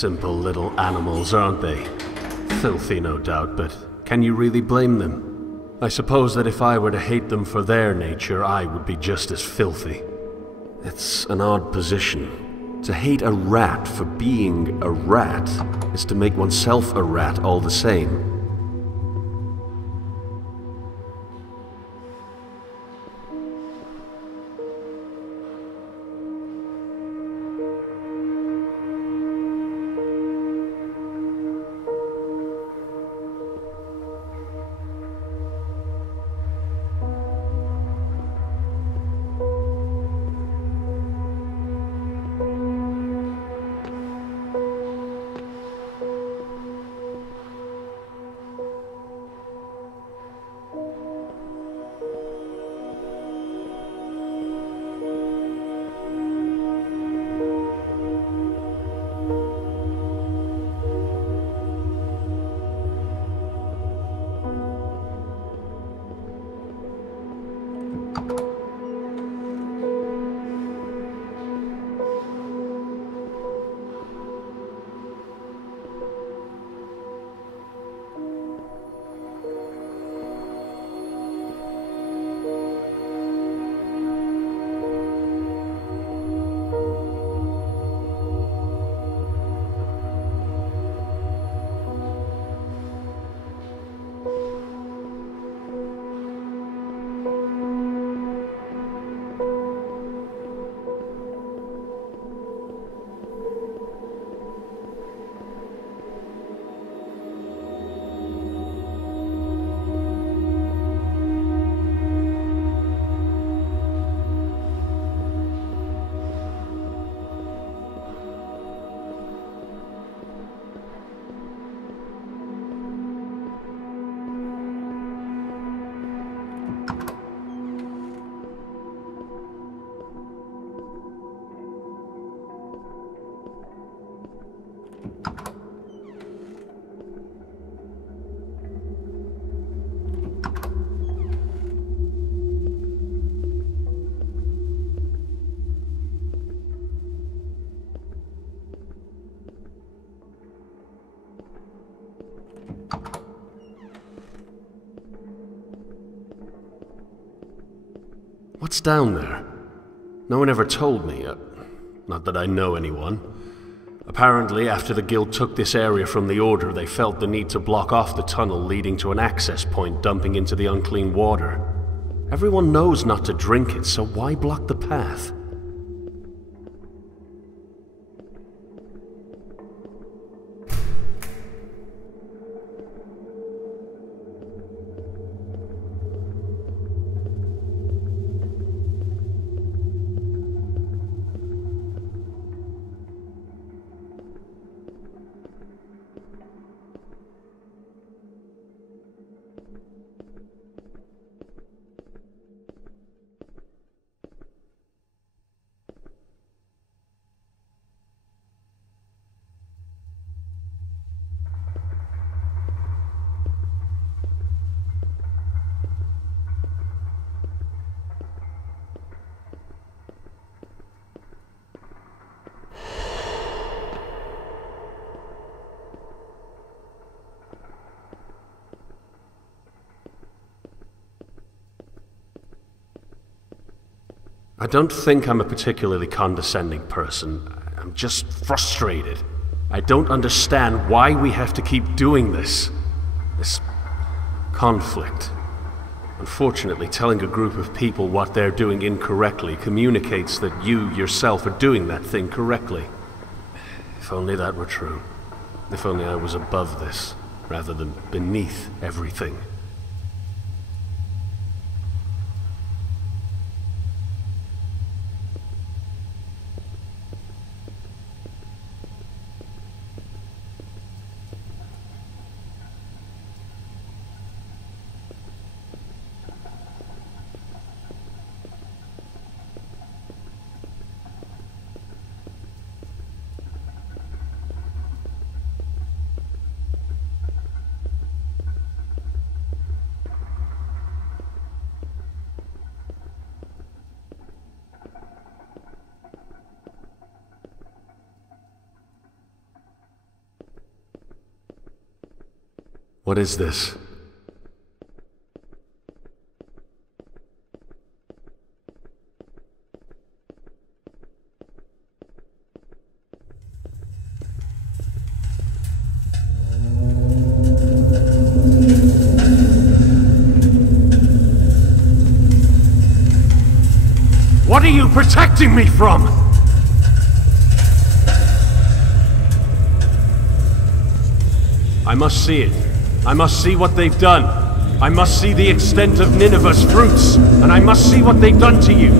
simple little animals, aren't they? Filthy, no doubt, but can you really blame them? I suppose that if I were to hate them for their nature, I would be just as filthy. It's an odd position. To hate a rat for being a rat is to make oneself a rat all the same. What's down there? No one ever told me. Not that I know anyone. Apparently, after the Guild took this area from the Order, they felt the need to block off the tunnel leading to an access point dumping into the unclean water. Everyone knows not to drink it, so why block the path? I don't think I'm a particularly condescending person. I'm just frustrated. I don't understand why we have to keep doing this. This conflict. Unfortunately, telling a group of people what they're doing incorrectly communicates that you yourself are doing that thing correctly. If only that were true. If only I was above this, rather than beneath everything. What is this? What are you protecting me from? I must see it. I must see what they've done. I must see the extent of Nineveh's fruits, and I must see what they've done to you.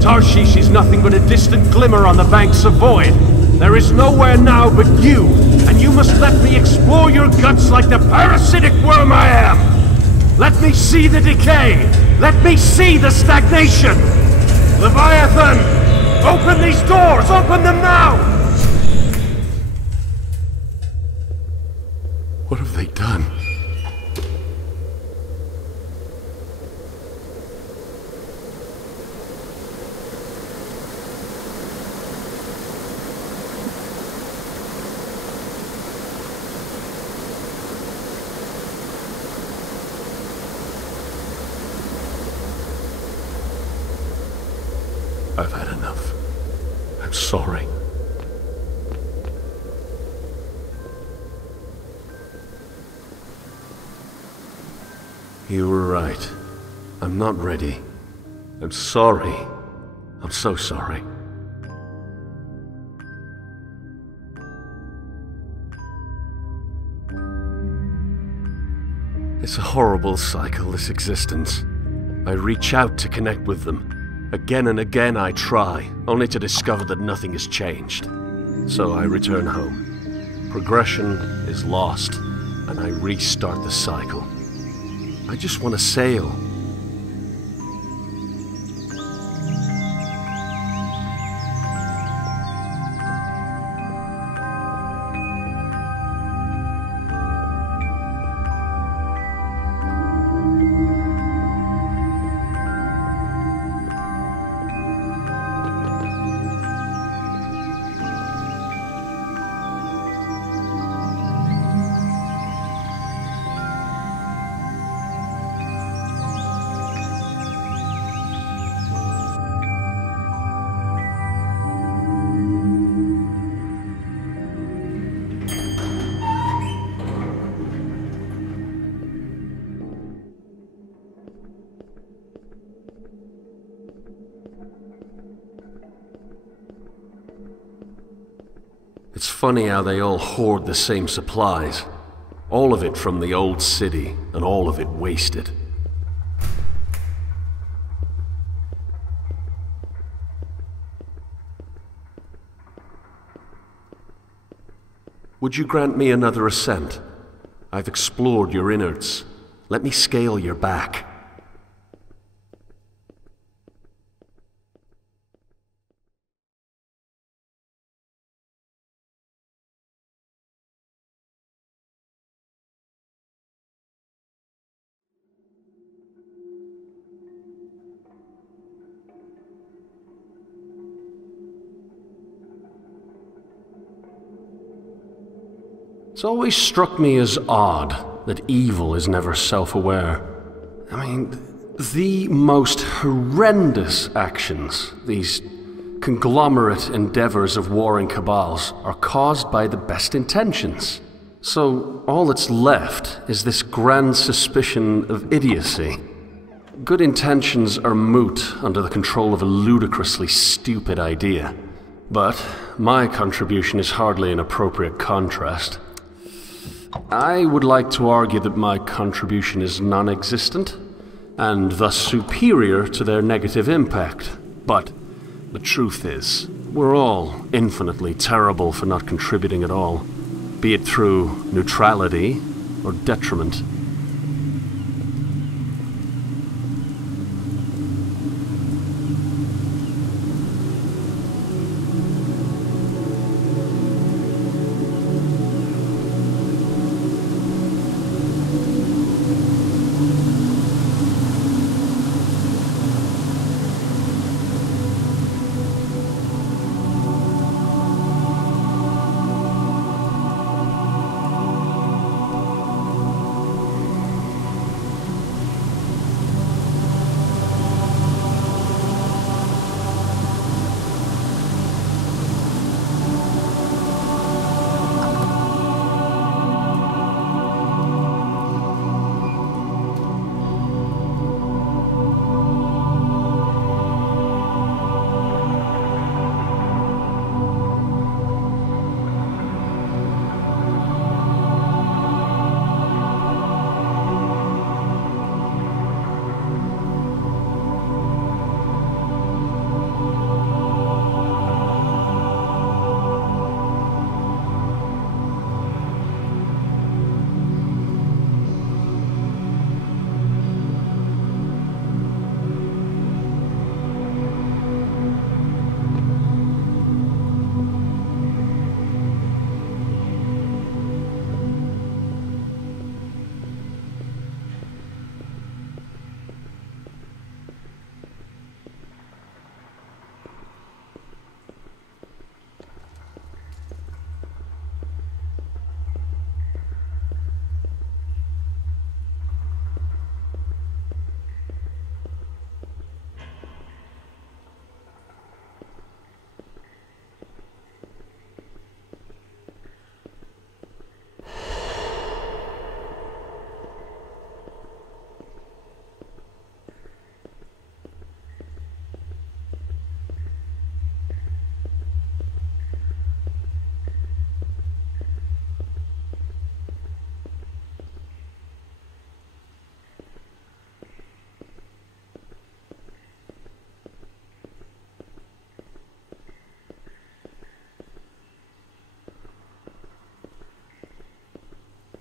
Tarshish is nothing but a distant glimmer on the banks of void. There is nowhere now but you, and you must let me explore your guts like the parasitic worm I am. Let me see the decay. Let me see the stagnation. Leviathan! Open these doors! Open them now! What have they done? I've had enough. I'm sorry. You were right. I'm not ready. I'm sorry. I'm so sorry. It's a horrible cycle, this existence. I reach out to connect with them. Again and again I try, only to discover that nothing has changed. So I return home. Progression is lost, and I restart the cycle. I just want to sail. It's funny how they all hoard the same supplies. All of it from the old city, and all of it wasted. Would you grant me another ascent? I've explored your innards. Let me scale your back. It's always struck me as odd that evil is never self-aware. I mean, the most horrendous actions, these conglomerate endeavors of warring cabals, are caused by the best intentions. So all that's left is this grand suspicion of idiocy. Good intentions are moot under the control of a ludicrously stupid idea. But my contribution is hardly an appropriate contrast. I would like to argue that my contribution is non-existent, and thus superior to their negative impact. But the truth is, we're all infinitely terrible for not contributing at all, be it through neutrality or detriment.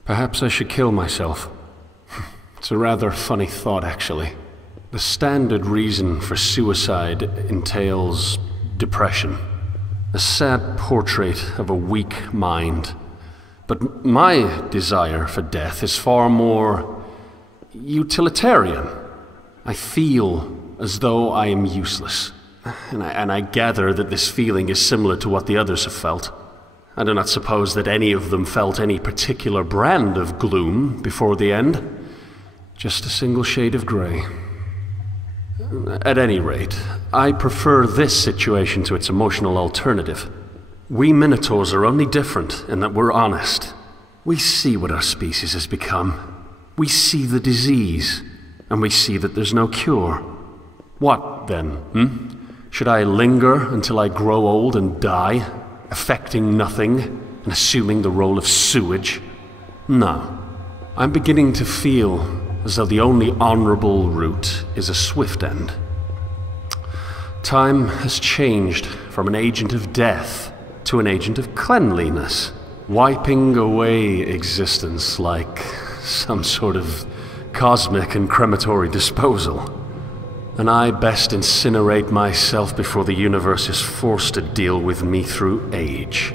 Perhaps I should kill myself. It's a rather funny thought, actually. The standard reason for suicide entails depression. A sad portrait of a weak mind. But my desire for death is far more utilitarian. I feel as though I am useless. And I gather that this feeling is similar to what the others have felt. I do not suppose that any of them felt any particular brand of gloom before the end. Just a single shade of grey. At any rate, I prefer this situation to its emotional alternative. We Minotaurs are only different in that we're honest. We see what our species has become. We see the disease, and we see that there's no cure. What, then, Should I linger until I grow old and die, affecting nothing and assuming the role of sewage? No. I'm beginning to feel as though the only honorable route is a swift end. Time has changed from an agent of death to an agent of cleanliness, wiping away existence like some sort of cosmic and crematory disposal. And I best incinerate myself before the universe is forced to deal with me through age.